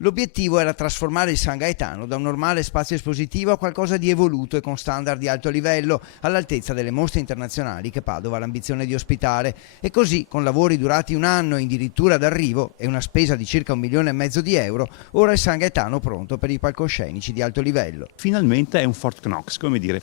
L'obiettivo era trasformare il San Gaetano da un normale spazio espositivo a qualcosa di evoluto e con standard di alto livello, all'altezza delle mostre internazionali che Padova ha l'ambizione di ospitare. E così, con lavori durati un anno e addirittura d'arrivo e una spesa di circa 1,5 milioni di euro, ora il San Gaetano pronto per i palcoscenici di alto livello. Finalmente è un Fort Knox, come dire,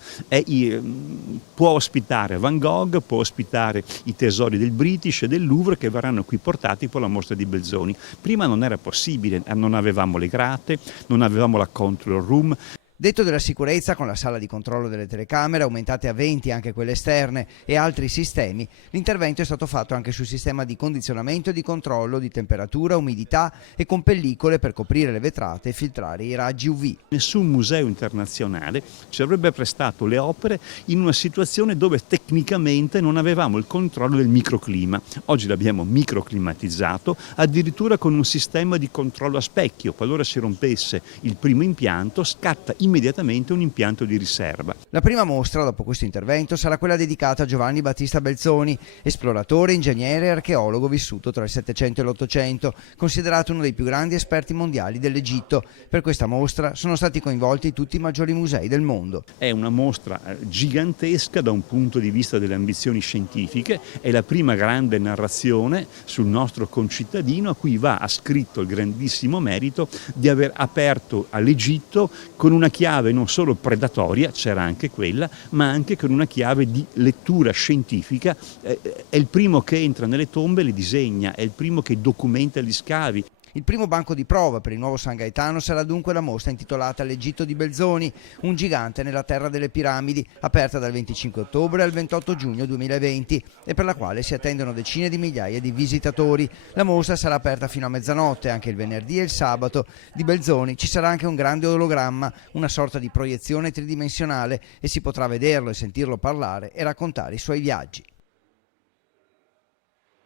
può ospitare Van Gogh, può ospitare i tesori del British e del Louvre che verranno qui portati per la mostra di Belzoni. Prima non era possibile, non avevamo le grate, non avevamo la control room. Detto della sicurezza, con la sala di controllo delle telecamere aumentate a 20 anche quelle esterne e altri sistemi, l'intervento è stato fatto anche sul sistema di condizionamento e di controllo di temperatura, umidità e con pellicole per coprire le vetrate e filtrare i raggi UV. Nessun museo internazionale ci avrebbe prestato le opere in una situazione dove tecnicamente non avevamo il controllo del microclima. Oggi l'abbiamo microclimatizzato, addirittura con un sistema di controllo a specchio. Qualora si rompesse il primo impianto, scatta immediatamente un impianto di riserva. La prima mostra, dopo questo intervento, sarà quella dedicata a Giovanni Battista Belzoni, esploratore, ingegnere e archeologo vissuto tra il Settecento e l'Ottocento, considerato uno dei più grandi esperti mondiali dell'Egitto. Per questa mostra sono stati coinvolti tutti i maggiori musei del mondo. È una mostra gigantesca da un punto di vista delle ambizioni scientifiche, è la prima grande narrazione sul nostro concittadino a cui va ascritto il grandissimo merito di aver aperto all'Egitto con una chiave non solo predatoria, c'era anche quella, ma anche con una chiave di lettura scientifica. È il primo che entra nelle tombe e le disegna, è il primo che documenta gli scavi. Il primo banco di prova per il nuovo San Gaetano sarà dunque la mostra intitolata L'Egitto di Belzoni, un gigante nella terra delle piramidi, aperta dal 25 ottobre al 28 giugno 2020 e per la quale si attendono decine di migliaia di visitatori. La mostra sarà aperta fino a mezzanotte, anche il venerdì e il sabato. Di Belzoni ci sarà anche un grande ologramma, una sorta di proiezione tridimensionale, e si potrà vederlo e sentirlo parlare e raccontare i suoi viaggi.